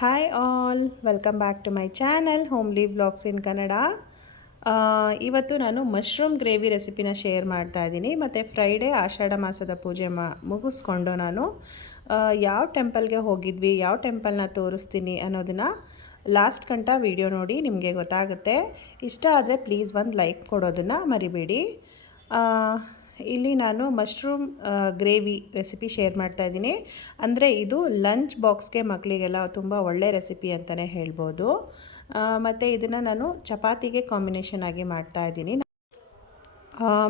Hi all welcome back to my channel homely vlogs in Kannada ಇವತ್ತು ನಾನು mushroom gravy ರೆಸಿಪಿನ share ಮಾಡ್ತಾ ಇದ್ದೀನಿ. ಮತ್ತು ಫ್ರೈಡೇ ಆಷಾಢ ಮಾಸದ ಪೂಜೆ ಮಾ, ಮುಗಿಸ್ಕೊಂಡು ನಾನು ಯಾವ ಟೆಂಪಲ್ಗೆ ಹೋಗಿದ್ವಿ, ಯಾವ ಟೆಂಪಲ್ನ ತೋರಿಸ್ತೀನಿ ಅನ್ನೋದನ್ನು ಲಾಸ್ಟ್ ಗಂಟ ವಿಡಿಯೋ ನೋಡಿ ನಿಮಗೆ ಗೊತ್ತಾಗುತ್ತೆ. ಇಷ್ಟ ಆದರೆ ಪ್ಲೀಸ್ ಒಂದು ಲೈಕ್ ಕೊಡೋದನ್ನು ಮರಿಬೇಡಿ. ಇಲ್ಲಿ ನಾನು ಮಶ್ರೂಮ್ ಗ್ರೇವಿ ರೆಸಿಪಿ ಶೇರ್ ಮಾಡ್ತಾ ಇದ್ದೀನಿ. ಅಂದರೆ ಇದು ಲಂಚ್ ಬಾಕ್ಸ್ಗೆ ಮಕ್ಕಳಿಗೆಲ್ಲ ತುಂಬ ಒಳ್ಳೆ ರೆಸಿಪಿ ಅಂತಲೇ ಹೇಳ್ಬೋದು. ಮತ್ತು ಇದನ್ನು ನಾನು ಚಪಾತಿಗೆ ಕಾಂಬಿನೇಷನ್ ಆಗಿ ಮಾಡ್ತಾ ಇದ್ದೀನಿ.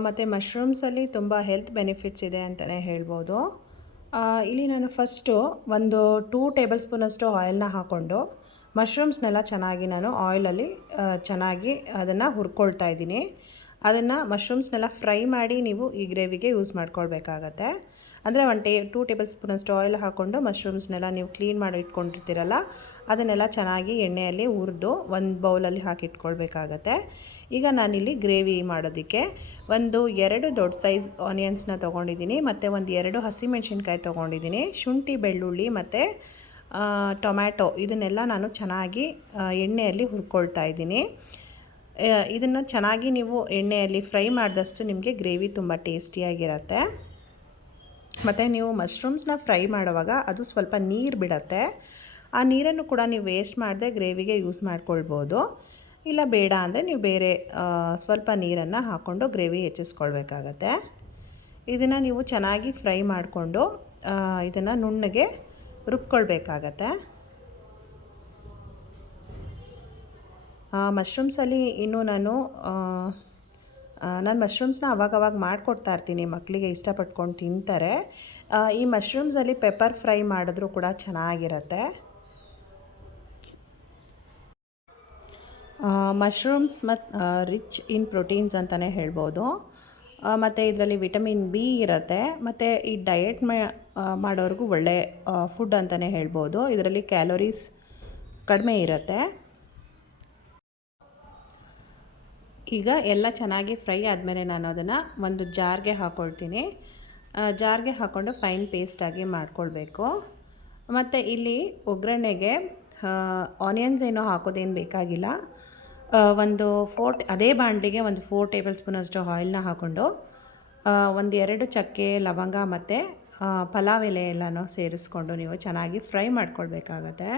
ಮತ್ತು ಮಶ್ರೂಮ್ಸಲ್ಲಿ ತುಂಬ ಹೆಲ್ತ್ ಬೆನಿಫಿಟ್ಸ್ ಇದೆ ಅಂತಲೇ ಹೇಳ್ಬೋದು. ಇಲ್ಲಿ ನಾನು ಫಸ್ಟು ಒಂದು ಟೂ ಟೇಬಲ್ ಸ್ಪೂನಷ್ಟು ಆಯಿಲ್ನ ಹಾಕ್ಕೊಂಡು ಮಶ್ರೂಮ್ಸ್ನೆಲ್ಲ ಚೆನ್ನಾಗಿ ನಾನು ಆಯಿಲಲ್ಲಿ ಚೆನ್ನಾಗಿ ಅದನ್ನು ಹುರ್ಕೊಳ್ತಾ ಇದ್ದೀನಿ. ಅದನ್ನು ಮಶ್ರೂಮ್ಸ್ನೆಲ್ಲ ಫ್ರೈ ಮಾಡಿ ನೀವು ಈ ಗ್ರೇವಿಗೆ ಯೂಸ್ ಮಾಡ್ಕೊಳ್ಬೇಕಾಗತ್ತೆ. ಅಂದರೆ ಒನ್ ಟೇ ಟೂ ಟೇಬಲ್ ಸ್ಪೂನಷ್ಟು ಆಯಿಲ್ ಹಾಕ್ಕೊಂಡು ಮಶ್ರೂಮ್ಸ್ನೆಲ್ಲ ನೀವು ಕ್ಲೀನ್ ಮಾಡಿ ಇಟ್ಕೊಂಡಿರ್ತೀರಲ್ಲ, ಅದನ್ನೆಲ್ಲ ಚೆನ್ನಾಗಿ ಎಣ್ಣೆಯಲ್ಲಿ ಹುರಿದು ಒಂದು ಬೌಲಲ್ಲಿ ಹಾಕಿ ಇಟ್ಕೊಳ್ಬೇಕಾಗತ್ತೆ. ಈಗ ನಾನಿಲ್ಲಿ ಗ್ರೇವಿ ಮಾಡೋದಕ್ಕೆ ಒಂದು ಎರಡು ದೊಡ್ಡ ಸೈಜ್ ಆನಿಯನ್ಸ್ನ ತೊಗೊಂಡಿದ್ದೀನಿ, ಮತ್ತು ಒಂದು ಎರಡು ಹಸಿಮೆಣ್ಸಿನ್ಕಾಯಿ ತೊಗೊಂಡಿದ್ದೀನಿ, ಶುಂಠಿ, ಬೆಳ್ಳುಳ್ಳಿ ಮತ್ತು ಟೊಮ್ಯಾಟೊ ಇದನ್ನೆಲ್ಲ ನಾನು ಚೆನ್ನಾಗಿ ಎಣ್ಣೆಯಲ್ಲಿ ಹುರ್ಕೊಳ್ತಾ ಇದ್ದೀನಿ. ಇದನ್ನು ಚೆನ್ನಾಗಿ ನೀವು ಎಣ್ಣೆಯಲ್ಲಿ ಫ್ರೈ ಮಾಡಿದಷ್ಟು ನಿಮಗೆ ಗ್ರೇವಿ ತುಂಬ ಟೇಸ್ಟಿಯಾಗಿರುತ್ತೆ. ಮತ್ತು ನೀವು ಮಶ್ರೂಮ್ಸ್ನ ಫ್ರೈ ಮಾಡುವಾಗ ಅದು ಸ್ವಲ್ಪ ನೀರು ಬಿಡತ್ತೆ. ಆ ನೀರನ್ನು ಕೂಡ ನೀವು ವೇಸ್ಟ್ ಮಾಡದೆ ಗ್ರೇವಿಗೆ ಯೂಸ್ ಮಾಡ್ಕೊಳ್ಬೋದು. ಇಲ್ಲ ಬೇಡ ಅಂದರೆ ನೀವು ಬೇರೆ ಸ್ವಲ್ಪ ನೀರನ್ನು ಹಾಕ್ಕೊಂಡು ಗ್ರೇವಿ ಹೆಚ್ಚಿಸ್ಕೊಳ್ಬೇಕಾಗತ್ತೆ. ಇದನ್ನು ನೀವು ಚೆನ್ನಾಗಿ ಫ್ರೈ ಮಾಡಿಕೊಂಡು ಇದನ್ನು ನುಣ್ಣಗೆ ರುಬ್ಕೊಳ್ಬೇಕಾಗತ್ತೆ. ಮಶ್ರೂಮ್ಸಲ್ಲಿ ಇನ್ನೂ ನಾನು ನಾನು ಮಶ್ರೂಮ್ಸ್ನ ಅವಾಗವಾಗ ಮಾಡಿಕೊಡ್ತಾ ಇರ್ತೀನಿ. ಮಕ್ಕಳಿಗೆ ಇಷ್ಟಪಟ್ಕೊಂಡು ತಿಂತಾರೆ. ಈ ಮಶ್ರೂಮ್ಸಲ್ಲಿ ಪೆಪ್ಪರ್ ಫ್ರೈ ಮಾಡಿದ್ರೂ ಕೂಡ ಚೆನ್ನಾಗಿರುತ್ತೆ. ಮಶ್ರೂಮ್ಸ್ ಮತ್ತು ರಿಚ್ ಇನ್ ಪ್ರೋಟೀನ್ಸ್ ಅಂತಲೇ ಹೇಳ್ಬೋದು. ಮತ್ತು ಇದರಲ್ಲಿ ವಿಟಮಿನ್ ಬಿ ಇರುತ್ತೆ. ಮತ್ತು ಈ ಡಯೆಟ್ ಮಾಡೋರಿಗೂ ಒಳ್ಳೆ ಫುಡ್ ಅಂತಲೇ ಹೇಳ್ಬೋದು. ಇದರಲ್ಲಿ ಕ್ಯಾಲೋರೀಸ್ ಕಡಿಮೆ ಇರುತ್ತೆ. ಈಗ ಎಲ್ಲ ಚೆನ್ನಾಗಿ ಫ್ರೈ ಆದಮೇಲೆ ನಾನು ಅದನ್ನು ಒಂದು ಜಾರ್ಗೆ ಹಾಕ್ಕೊಳ್ತೀನಿ ಜಾರ್ಗೆ ಹಾಕ್ಕೊಂಡು ಫೈನ್ ಪೇಸ್ಟಾಗಿ ಮಾಡ್ಕೊಳ್ಬೇಕು. ಮತ್ತು ಇಲ್ಲಿ ಒಗ್ಗರಣೆಗೆ ಆನಿಯನ್ಸ್ ಏನೋ ಹಾಕೋದೇನು ಬೇಕಾಗಿಲ್ಲ. ಒಂದು ಫೋರ್ ಅದೇ ಬಾಣಲಿಗೆ ಒಂದು ಫೋರ್ ಟೇಬಲ್ ಸ್ಪೂನಷ್ಟು ಆಯಿಲ್ನ ಹಾಕ್ಕೊಂಡು ಒಂದು ಎರಡು ಚಕ್ಕೆ ಲವಂಗ ಮತ್ತು ಪಲಾವ್ ಎಲೆ ಎಲ್ಲನೂ ಸೇರಿಸ್ಕೊಂಡು ನೀವು ಚೆನ್ನಾಗಿ ಫ್ರೈ ಮಾಡ್ಕೊಳ್ಬೇಕಾಗತ್ತೆ.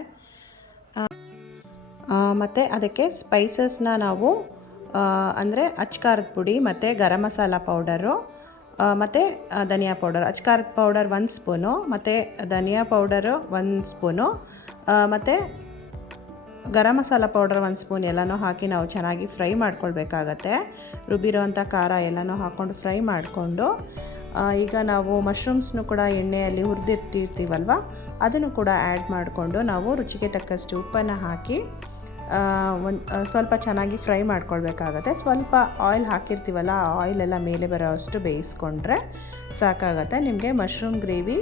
ಮತ್ತು ಅದಕ್ಕೆ ಸ್ಪೈಸಸ್ನ ನಾವು ಅಂದರೆ ಅಚ್ಕಾರದ ಪುಡಿ ಮತ್ತು ಗರಂ ಮಸಾಲ ಪೌಡರು ಮತ್ತು ಧನಿಯಾ ಪೌಡರ್. ಅಚ್ಕಾರದ ಪೌಡರ್ ಒಂದು ಸ್ಪೂನು, ಮತ್ತು ಧನಿಯಾ ಪೌಡರು ಒಂದು ಸ್ಪೂನು ಮತ್ತು ಗರಂ ಮಸಾಲ ಪೌಡರ್ ಒಂದು ಸ್ಪೂನ್ ಎಲ್ಲನೂ ಹಾಕಿ ನಾವು ಚೆನ್ನಾಗಿ ಫ್ರೈ ಮಾಡ್ಕೊಳ್ಬೇಕಾಗತ್ತೆ. ರುಬ್ಬಿರೋವಂಥ ಖಾರ ಎಲ್ಲನೂ ಹಾಕ್ಕೊಂಡು ಫ್ರೈ ಮಾಡಿಕೊಂಡು ಈಗ ನಾವು ಮಶ್ರೂಮ್ಸ್ನು ಕೂಡ ಎಣ್ಣೆಯಲ್ಲಿ ಹುರಿದಿಟ್ಟಿರ್ತೀವಲ್ವ, ಅದನ್ನು ಕೂಡ ಆ್ಯಡ್ ಮಾಡಿಕೊಂಡು ನಾವು ರುಚಿಗೆ ತಕ್ಕಷ್ಟು ಉಪ್ಪನ್ನು ಹಾಕಿ ಒಂದು ಸ್ವಲ್ಪ ಚೆನ್ನಾಗಿ ಫ್ರೈ ಮಾಡ್ಕೊಳ್ಬೇಕಾಗತ್ತೆ. ಸ್ವಲ್ಪ ಆಯಿಲ್ ಹಾಕಿರ್ತೀವಲ್ಲ, ಆ ಆಯಿಲ್ ಎಲ್ಲ ಮೇಲೆ ಬರೋ ಅಷ್ಟು ಬೇಯಿಸ್ಕೊಂಡ್ರೆ ಸಾಕಾಗತ್ತೆ. ನಿಮಗೆ ಮಶ್ರೂಮ್ ಗ್ರೇವಿ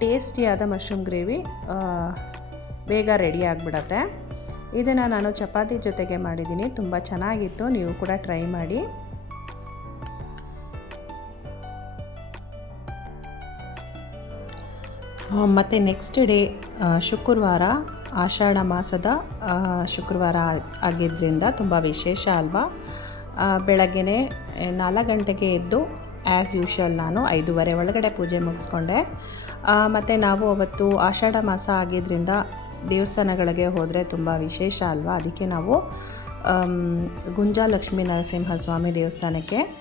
ಟೇಸ್ಟಿಯಾದ ಮಶ್ರೂಮ್ ಗ್ರೇವಿ ಬೇಗ ರೆಡಿ ಆಗಿಬಿಡತ್ತೆ. ಇದನ್ನು ನಾನು ಚಪಾತಿ ಜೊತೆಗೆ ಮಾಡಿದ್ದೀನಿ. ತುಂಬ ಚೆನ್ನಾಗಿತ್ತು. ನೀವು ಕೂಡ ಟ್ರೈ ಮಾಡಿ. ಮತ್ತು ನೆಕ್ಸ್ಟ್ ಡೇ ಶುಕ್ರವಾರ ಆಷಾಢ ಮಾಸದ ಶುಕ್ರವಾರ ಆಗ್- ಆಗಿದ್ದರಿಂದ ತುಂಬ ವಿಶೇಷ ಅಲ್ವಾ? ಬೆಳಗ್ಗೆ ನಾಲ್ಕು ಗಂಟೆಗೆ ಎದ್ದು ಆ್ಯಸ್ ಯೂಶ್ವಲ್ ನಾನು ಐದೂವರೆ ಒಳಗಡೆ ಪೂಜೆ ಮುಗಿಸ್ಕೊಂಡೆ. ಮತ್ತು ನಾವು ಅವತ್ತು ಆಷಾಢ ಮಾಸ ಆಗಿದ್ದರಿಂದ ದೇವಸ್ಥಾನಗಳಿಗೆ ಹೋದರೆ ತುಂಬ ವಿಶೇಷ ಅಲ್ವಾ? ಅದಕ್ಕೆ ನಾವು ಗುಂಜಾಲಕ್ಷ್ಮೀ ಗುಂಜಾ ಲಕ್ಷ್ಮೀ ನರಸಿಂಹಸ್ವಾಮಿ ದೇವಸ್ಥಾನಕ್ಕೆ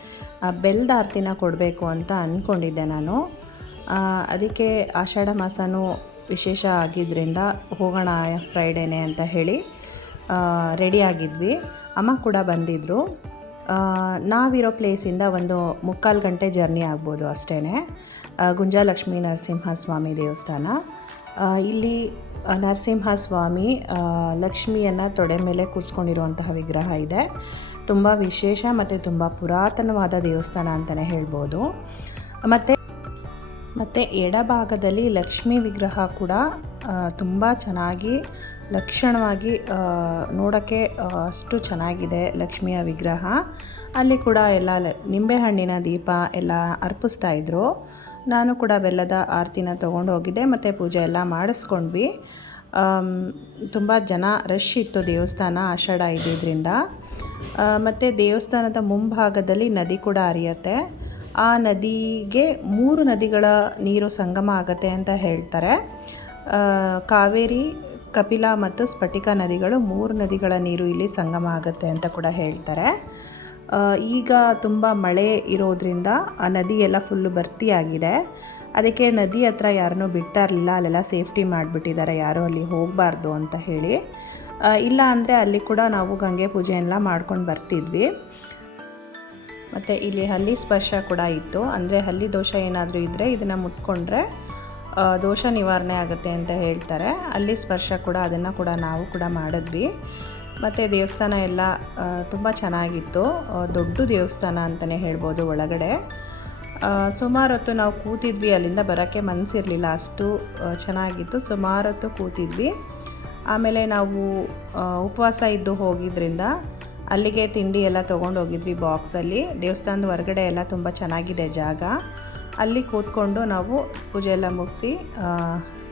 ಬೆಲ್ದ ಕೊಡಬೇಕು ಅಂತ ಅಂದ್ಕೊಂಡಿದ್ದೆ ನಾನು. ಅದಕ್ಕೆ ಆಷಾಢ ಮಾಸನೂ ವಿಶೇಷ ಆಗಿದ್ದರಿಂದ ಹೋಗೋಣ ಫ್ರೈಡೇನೆ ಅಂತ ಹೇಳಿ ರೆಡಿ ಆಗಿದ್ವಿ. ಅಮ್ಮ ಕೂಡ ಬಂದಿದ್ದರು ನಾವಿರೋ ಪ್ಲೇಸಿಂದ ಒಂದು ಮುಕ್ಕಾಲು ಗಂಟೆ ಜರ್ನಿ ಆಗ್ಬೋದು ಅಷ್ಟೇ ಗುಂಜಾಲಕ್ಷ್ಮೀ ನರಸಿಂಹಸ್ವಾಮಿ ದೇವಸ್ಥಾನ. ಇಲ್ಲಿ ನರಸಿಂಹಸ್ವಾಮಿ ಲಕ್ಷ್ಮಿಯನ್ನು ತೊಡೆ ಮೇಲೆ ಕೂರಿಸ್ಕೊಂಡಿರುವಂತಹ ವಿಗ್ರಹ ಇದೆ. ತುಂಬ ವಿಶೇಷ ಮತ್ತು ತುಂಬ ಪುರಾತನವಾದ ದೇವಸ್ಥಾನ ಅಂತಲೇ ಹೇಳ್ಬೋದು. ಮತ್ತು ಮತ್ತು ಎಡಭಾಗದಲ್ಲಿ ಲಕ್ಷ್ಮೀ ವಿಗ್ರಹ ಕೂಡ ತುಂಬ ಚೆನ್ನಾಗಿ ಲಕ್ಷಣವಾಗಿ ನೋಡೋಕ್ಕೆ ಅಷ್ಟು ಚೆನ್ನಾಗಿದೆ ಲಕ್ಷ್ಮಿಯ ವಿಗ್ರಹ. ಅಲ್ಲಿ ಕೂಡ ಎಲ್ಲ ನಿಂಬೆಹಣ್ಣಿನ ದೀಪ ಎಲ್ಲ ಅರ್ಪಿಸ್ತಾ ಇದ್ದರು ನಾನು ಕೂಡ ಬೆಲ್ಲದ ಆರತಿನ ತೊಗೊಂಡು ಹೋಗಿದ್ದೆ, ಮತ್ತು ಪೂಜೆ ಎಲ್ಲ ಮಾಡಿಸ್ಕೊಂಡ್ವಿ. ತುಂಬ ಜನ ರಶ್ ಇತ್ತು ದೇವಸ್ಥಾನ ಆಷಾಢ ಇದ್ದಿದ್ದರಿಂದ ಮತ್ತು ದೇವಸ್ಥಾನದ ಮುಂಭಾಗದಲ್ಲಿ ನದಿ ಕೂಡ ಹರಿಯುತ್ತೆ. ಆ ನದಿಗೆ ಮೂರು ನದಿಗಳ ನೀರು ಸಂಗಮ ಆಗತ್ತೆ ಅಂತ ಹೇಳ್ತಾರೆ. ಕಾವೇರಿ, ಕಪಿಲ ಮತ್ತು ಸ್ಫಟಿಕ ನದಿಗಳು ಮೂರು ನದಿಗಳ ನೀರು ಇಲ್ಲಿ ಸಂಗಮ ಆಗುತ್ತೆ ಅಂತ ಕೂಡ ಹೇಳ್ತಾರೆ. ಈಗ ತುಂಬ ಮಳೆ ಇರೋದ್ರಿಂದ ಆ ನದಿ ಎಲ್ಲ ಫುಲ್ಲು ಭರ್ತಿಯಾಗಿದೆ ಅದಕ್ಕೆ ನದಿ ಹತ್ರ ಯಾರನ್ನೂ ಬಿಡ್ತಾ ಇರಲಿಲ್ಲ, ಅಲ್ಲೆಲ್ಲ ಸೇಫ್ಟಿ ಮಾಡಿಬಿಟ್ಟಿದ್ದಾರೆ, ಯಾರೂ ಅಲ್ಲಿ ಹೋಗಬಾರ್ದು ಅಂತ ಹೇಳಿ. ಇಲ್ಲ ಅಂದರೆ ಅಲ್ಲಿ ಕೂಡ ನಾವು ಗಂಗೆ ಪೂಜೆ ಎಲ್ಲ ಮಾಡ್ಕೊಂಡು ಬರ್ತಿದ್ವಿ. ಮತ್ತು ಇಲ್ಲಿ ಹಲ್ಲಿ ಸ್ಪರ್ಶ ಕೂಡ ಇತ್ತು. ಅಂದರೆ ಹಲ್ಲಿ ದೋಷ ಏನಾದರೂ ಇದ್ದರೆ ಇದನ್ನು ಮುಟ್ಕೊಂಡ್ರೆ ದೋಷ ನಿವಾರಣೆ ಆಗುತ್ತೆ ಅಂತ ಹೇಳ್ತಾರೆ. ಅಲ್ಲಿ ಸ್ಪರ್ಶ ಕೂಡ ಅದನ್ನು ಕೂಡ ನಾವು ಕೂಡ ಮಾಡಿದ್ವಿ. ಮತ್ತು ದೇವಸ್ಥಾನ ಎಲ್ಲ ತುಂಬ ಚೆನ್ನಾಗಿತ್ತು. ದೊಡ್ಡ ದೇವಸ್ಥಾನ ಅಂತಲೇ ಹೇಳ್ಬೋದು ಒಳಗಡೆ. ಸುಮಾರೊತ್ತು ನಾವು ಕೂತಿದ್ವಿ, ಅಲ್ಲಿಂದ ಬರೋಕ್ಕೆ ಮನಸ್ಸಿರಲಿಲ್ಲ ಅಷ್ಟು ಚೆನ್ನಾಗಿತ್ತು. ಸುಮಾರು ಹೊತ್ತು ಕೂತಿದ್ವಿ. ಆಮೇಲೆ ನಾವು ಉಪವಾಸ ಇದ್ದು ಹೋಗಿದ್ರಿಂದ ಅಲ್ಲಿಗೆ ತಿಂಡಿ ಎಲ್ಲ ತೊಗೊಂಡು ಹೋಗಿದ್ವಿ ಬಾಕ್ಸಲ್ಲಿ. ದೇವಸ್ಥಾನದ ಹೊರಗಡೆ ಎಲ್ಲ ತುಂಬ ಚೆನ್ನಾಗಿದೆ ಜಾಗ. ಅಲ್ಲಿ ಕೂತ್ಕೊಂಡು ನಾವು ಪೂಜೆ ಎಲ್ಲ ಮುಗಿಸಿ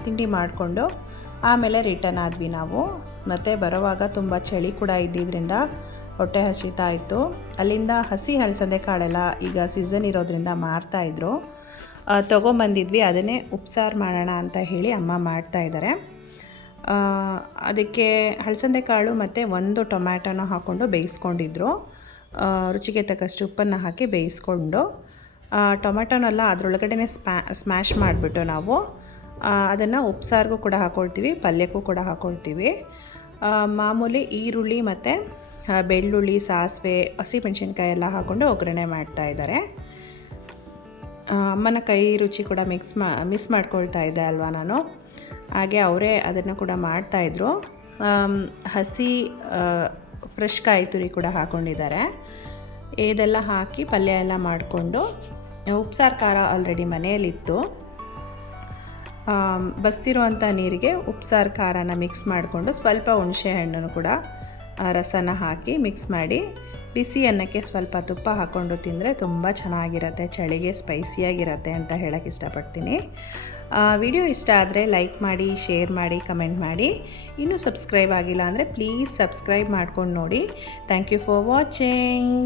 ತಿಂಡಿ ಮಾಡಿಕೊಂಡು ಆಮೇಲೆ ರಿಟರ್ನ್ ಆದ್ವಿ ನಾವು. ಮತ್ತು ಬರೋವಾಗ ತುಂಬ ಚಳಿ ಕೂಡ ಇದ್ದಿದ್ದರಿಂದ ಹೊಟ್ಟೆ ಹಸಿತಾ ಇತ್ತು. ಅಲ್ಲಿಂದ ಹಸಿ ಹಳಸದೆ ಕಾಳೆಲ್ಲ ಈಗ ಸೀಸನ್ ಇರೋದ್ರಿಂದ ಮಾರ್ತಾಯಿದ್ರು ತೊಗೊಂಬಂದಿದ್ವಿ. ಅದನ್ನೇ ಉಪ್ಸಾರು ಮಾಡೋಣ ಅಂತ ಹೇಳಿ ಅಮ್ಮ ಮಾಡ್ತಾಯಿದ್ದಾರೆ ಅದಕ್ಕೆ ಹಲಸಂದೆ ಕಾಳು ಮತ್ತು ಒಂದು ಟೊಮ್ಯಾಟೊನ ಹಾಕ್ಕೊಂಡು ಬೇಯಿಸ್ಕೊಂಡಿದ್ರು. ರುಚಿಗೆ ತಕ್ಕಷ್ಟು ಉಪ್ಪನ್ನು ಹಾಕಿ ಬೇಯಿಸ್ಕೊಂಡು ಟೊಮ್ಯಾಟೊನೆಲ್ಲ ಅದರೊಳಗಡೆ ಸ್ಪ್ಯಾ ಸ್ಮ್ಯಾಶ್ ಮಾಡಿಬಿಟ್ಟು ನಾವು ಅದನ್ನು ಉಪ್ಸಾರಿಗೂ ಕೂಡ ಹಾಕ್ಕೊಳ್ತೀವಿ ಪಲ್ಯಕ್ಕೂ ಕೂಡ ಹಾಕ್ಕೊಳ್ತೀವಿ ಮಾಮೂಲಿ ಈರುಳ್ಳಿ ಮತ್ತು ಬೆಳ್ಳುಳ್ಳಿ, ಸಾಸಿವೆ ಹಸಿಮೆಣ್ಸಿನ್ಕಾಯಿ ಎಲ್ಲ ಹಾಕ್ಕೊಂಡು ಒಗ್ಗರಣೆ ಮಾಡ್ತಾ ಇದ್ದಾರೆ. ಅಮ್ಮನ ಕೈ ರುಚಿ ಕೂಡ ಮಿಕ್ಸ್ ಮಾ, ಮಿಸ್ ಮಾಡ್ಕೊಳ್ತಾ ಇದ್ದೆ ಅಲ್ವಾ ನಾನು? ಹಾಗೆ ಅವರೇ ಅದನ್ನು ಕೂಡ ಮಾಡ್ತಾಯಿದ್ರು ಹಸಿ ಫ್ರೆಶ್ ಕಾಯಿ ತುರಿ ಕೂಡ ಹಾಕ್ಕೊಂಡಿದ್ದಾರೆ ಇದೆಲ್ಲ ಹಾಕಿ ಪಲ್ಯ ಎಲ್ಲ ಮಾಡಿಕೊಂಡು, ಉಪ್ಸಾರು ಖಾರ ಆಲ್ರೆಡಿ ಮನೆಯಲ್ಲಿತ್ತು. ಬಸ್ತಿರುವಂಥ ನೀರಿಗೆ ಉಪ್ಸಾರು ಖಾರನ ಮಿಕ್ಸ್ ಮಾಡಿಕೊಂಡು ಸ್ವಲ್ಪ ಹುಣಸೆ ಹಣ್ಣನ್ನು ಕೂಡ ರಸನ ಹಾಕಿ ಮಿಕ್ಸ್ ಮಾಡಿ ಬಿಸಿ ಅನ್ನಕ್ಕೆ ಸ್ವಲ್ಪ ತುಪ್ಪ ಹಾಕ್ಕೊಂಡು ತಿಂದರೆ ತುಂಬ ಚೆನ್ನಾಗಿರುತ್ತೆ, ಚಳಿಗೆ ಸ್ಪೈಸಿಯಾಗಿರುತ್ತೆ ಅಂತ ಹೇಳೋಕ್ಕೆ ಇಷ್ಟಪಡ್ತೀನಿ. ವಿಡಿಯೋ ಇಷ್ಟ ಆದರೆ ಲೈಕ್ ಮಾಡಿ, ಶೇರ್ ಮಾಡಿ, ಕಮೆಂಟ್ ಮಾಡಿ. ಇನ್ನೂ ಸಬ್ಸ್ಕ್ರೈಬ್ ಆಗಿಲ್ಲ ಅಂದರೆ ಪ್ಲೀಸ್ ಸಬ್ಸ್ಕ್ರೈಬ್ ಮಾಡ್ಕೊಂಡು ನೋಡಿ. Thank you for watching.